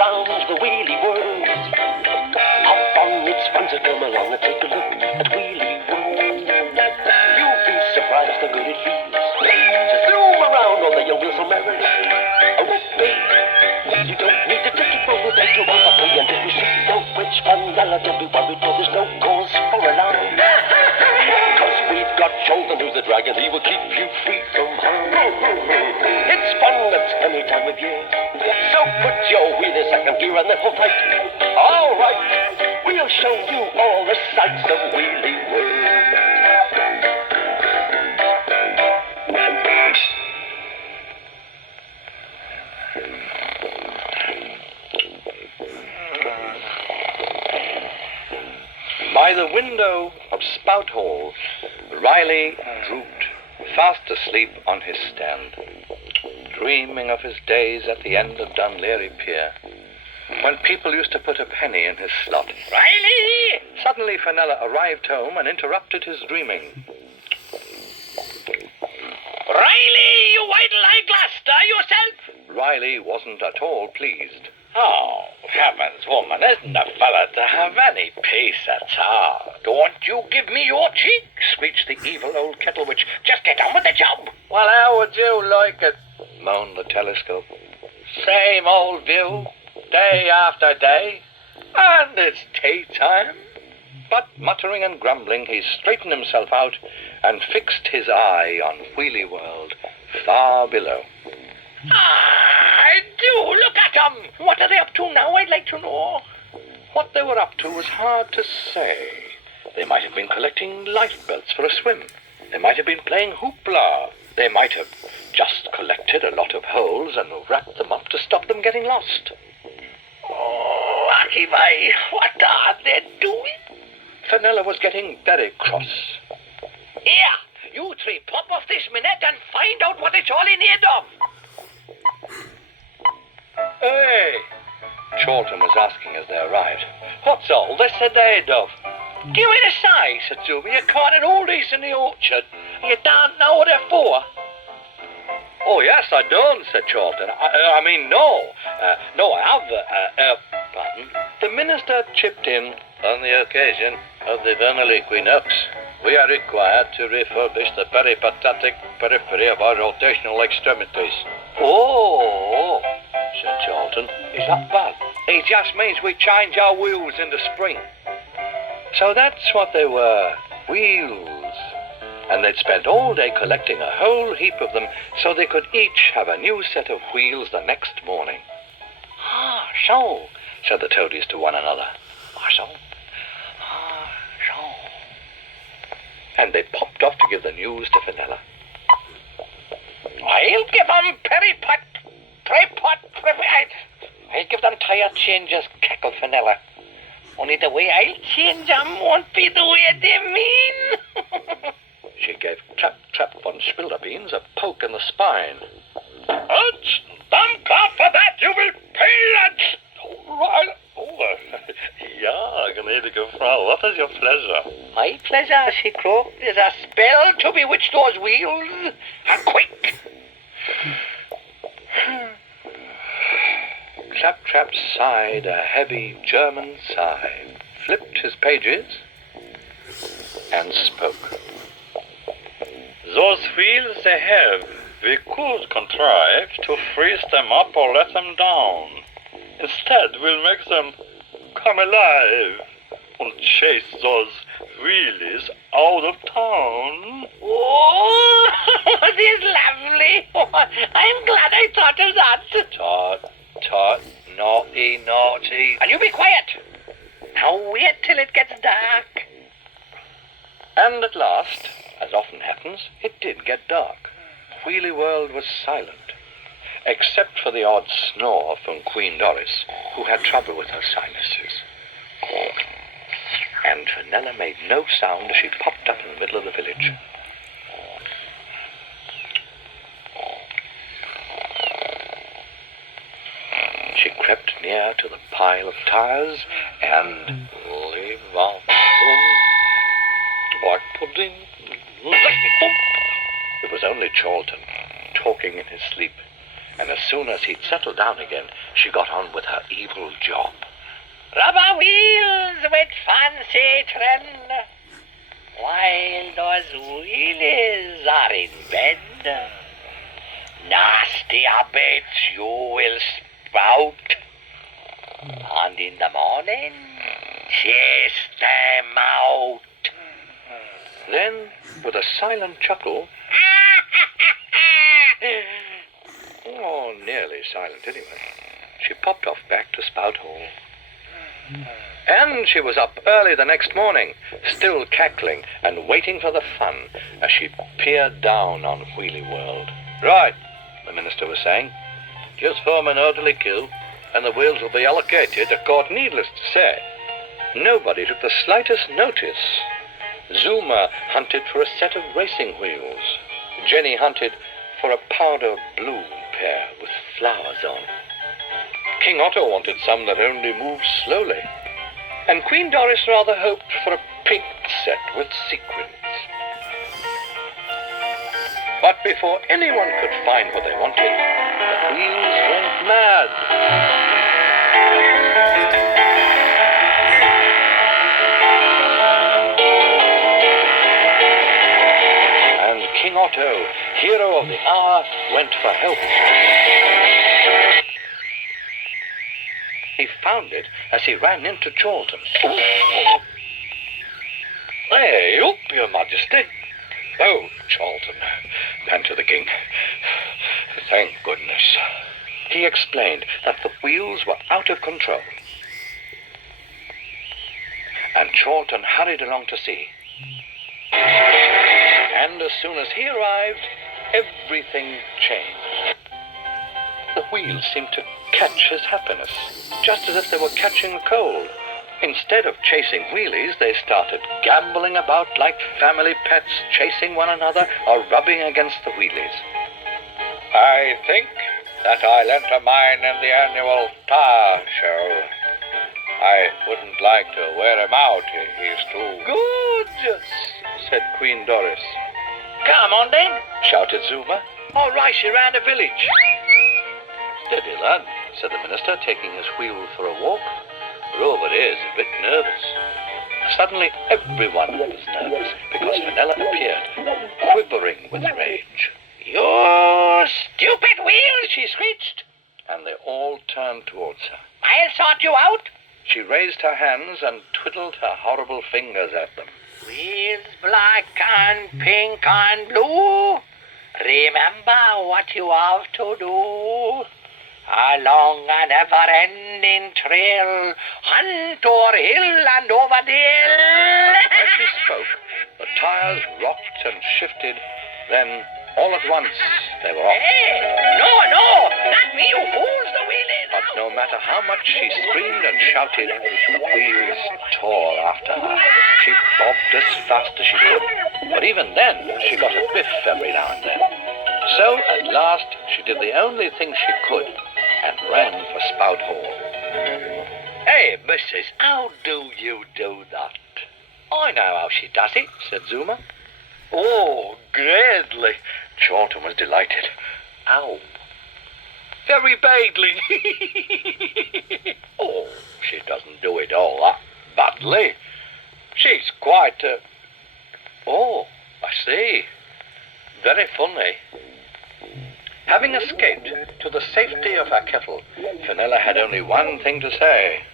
around the wheelie world. Hop on, it's fun to come along and take a look at Wheelie World. You'll be surprised how good it feels to zoom around all the young wheels so merrily. Oh, baby, you don't need a ticket, but we'll take you on for free. And if you see the witch Vanilla, don't be worried, for there's no cause for alarm. Cause we've got Jolton, who's the dragon, he will keep you free from harm. It's fun at any time of year, so put your wheel in second gear and then hold tight. All right, we'll show you all the sights of Wheelie World. By the window of Spout Hall, Riley drooped, fast asleep on his stand, dreaming of his days at the end of Dunleary Pier, when people used to put a penny in his slot. Riley! Suddenly Fenella arrived home and interrupted his dreaming. Riley, you white-eyeglass star yourself! Riley wasn't at all pleased. Oh, heavens, woman, isn't a fella to have any peace at all? Don't you give me your cheek, screeched the evil old kettle witch. Just get on with the job. Well, how would you like it? Moaned the telescope. Same old view, day after day, and it's tea time. But muttering and grumbling, he straightened himself out and fixed his eye on Wheelie World far below. Do look at them! What are they up to now, I'd like to know? What they were up to was hard to say. They might have been collecting lifebelts for a swim. They might have been playing hoopla. They might have just collected a lot of holes and wrapped them up to stop them getting lost. Oh, Akibai, what are they doing? Fenella was getting very cross. Here, you three pop off this minute and find out what it's all in aid of. Hey, Chorlton was asking as they arrived. What's all this a day of? Give it a sigh, said Zuby. You caught it all this in the orchard. You don't know what they're for. Oh, yes, I don't, said Chorlton. I mean, no. No, I have, pardon. The minister chipped in. On the occasion of the vernal equinox, we are required to refurbish the peripatetic periphery of our rotational extremities. Oh, said Chorlton. Is that bad? It just means we change our wheels in the spring. So that's what they were, wheels. And they'd spent all day collecting a whole heap of them so they could each have a new set of wheels the next morning. Ah, so, said the toadies to one another. so. And they popped off to give the news to Fenella. I'll give them I'll give them tire changes, cackled Fenella. Only the way I'll change them won't be the way they mean. She gave Trap von Spilderbeans a poke in the spine. Ouch! Danke for that, you will pay that. Ja, gnädige Frau, what is your pleasure? My pleasure, she croaked. There's a spell to bewitch those wheels. Quick! Trap sighed a heavy German sigh, flipped his pages, and spoke. Those wheels they have, we could contrive to freeze them up or let them down. Instead, we'll make them come alive and chase those wheelies out of town. Oh, this is lovely. I'm glad I thought of that. Tut, naughty. And you be quiet. Now wait till it gets dark. And at last, as often happens, it did get dark. Wheelie World was silent, except for the odd snore from Queen Doris, who had trouble with her sinuses. And Fenella made no sound as she popped up in the middle of the village. She crept near to the pile of tires and... Leave off. Black pudding. It was only Chorlton, talking in his sleep, and as soon as he'd settled down again, she got on with her evil job. Rubber wheels with fancy trim, while those wheelies are in bed. Nasty habits you will spout, and in the morning, chase them out. Then, with a silent chuckle, oh, nearly silent anyway, she popped off back to Spout Hall. And she was up early the next morning, still cackling and waiting for the fun as she peered down on Wheelie World. Right, the minister was saying. Just form an orderly queue, and the wheels will be allocated according. Needless to say, nobody took the slightest notice. Zuma hunted for a set of racing wheels. Jenny hunted for a powder blue pair with flowers on. King Otto wanted some that only moved slowly. And Queen Doris rather hoped for a pink set with sequins. But before anyone could find what they wanted, the wheels went mad. And King Otto, hero of the hour, went for help. He found it as he ran into Chorlton. Hey, up, your majesty. Oh, Chorlton, panted the king. Thank goodness. He explained that the wheels were out of control. And Chorlton hurried along to see. And as soon as he arrived, everything changed. The wheels seemed to catch his happiness, just as if they were catching a cold. Instead of chasing wheelies, they started gamboling about like family pets, chasing one another or rubbing against the wheelies. I think that I'll enter mine in the annual tire show. I wouldn't like to wear him out. He's too Gorgeous, said Queen Doris. Come on then. Shouted Zuma. I'll race you round the village. Steady, lad, said the minister, taking his wheel for a walk. Robert is a bit nervous. Suddenly, everyone was nervous because Fenella appeared, quivering with rage. You stupid wheel, she screeched. And they all turned towards her. I'll sort you out. She raised her hands and twiddled her horrible fingers at them. Wheels black and pink and blue. Remember what you have to do. Along a never-ending trail, hunt o'er hill and over dale. As she spoke, the tires rocked and shifted. Then, all at once, they were off. Hey, no, not me, you fools, the wheel is. But no matter how much she screamed and shouted, the wheels tore after her. She bobbed as fast as she could. But even then, she got a biff every now and then. So, at last, she did the only thing she could and ran for Spout Hall. Hey, missus, how do you do that? I know how she does it, said Zuma. Oh, greatly. Chorlton was delighted. Ow. Very badly. Oh, she doesn't do it all that badly. She's quite, Oh, I see. Very funny. Having escaped to the safety of her kettle, Fenella had only one thing to say.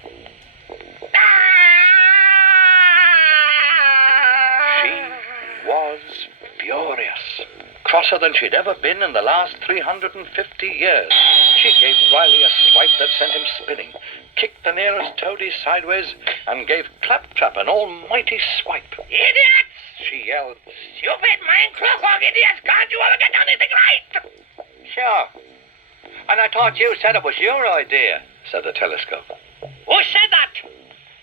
She was furious, crosser than she'd ever been in the last 350 years. She gave Riley a swipe that sent him spinning, kicked the nearest toady sideways, and gave Claptrap an almighty swipe. Idiots! She yelled. Stupid mind-clock idiots! Can't you ever get anything right? Sure. And I thought you said it was your idea, said the telescope. Who said that?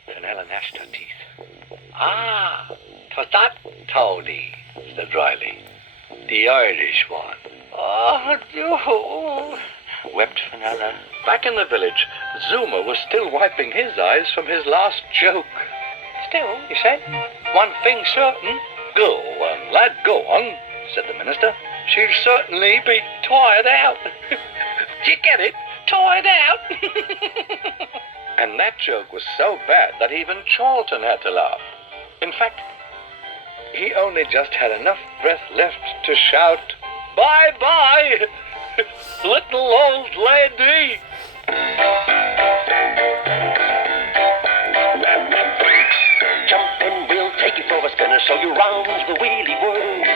Fenella gnashed her teeth. Ah, 'twas that toady, said Riley. The Irish one. Oh, you, wept Fenella. Back in the village, Zuma was still wiping his eyes from his last joke. Still, he said, one thing certain. Go on, lad, go on, said the minister. She'll certainly be tired out. Do you get it? Tired out. And that joke was so bad that even Charlton had to laugh. In fact, he only just had enough breath left to shout, "Bye-bye, little old lady!" Jump in, we'll take you for a spin and show you round the wheelie world.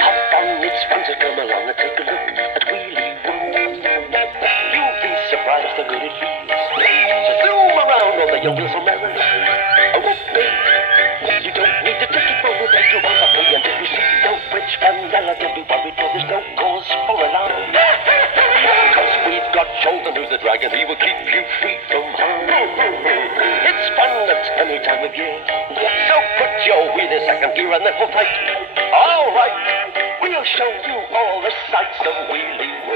Hop on, it's fun to come along and take a look at Wheelie World. You'll be surprised how good it feels. So zoom around all the young wheels so merrily. Oh, wait, you don't need a ticket, but we'll take you on for free. And if you see no French Vanilla, don't be worried, for there's no cause for alarm. Cause we've got Charlton, who's the dragon, he will keep you free from harm. It's fun at any time of year, so put your wheel in second gear and then hold tight. All right, we'll show you all the sights of Wheelie World.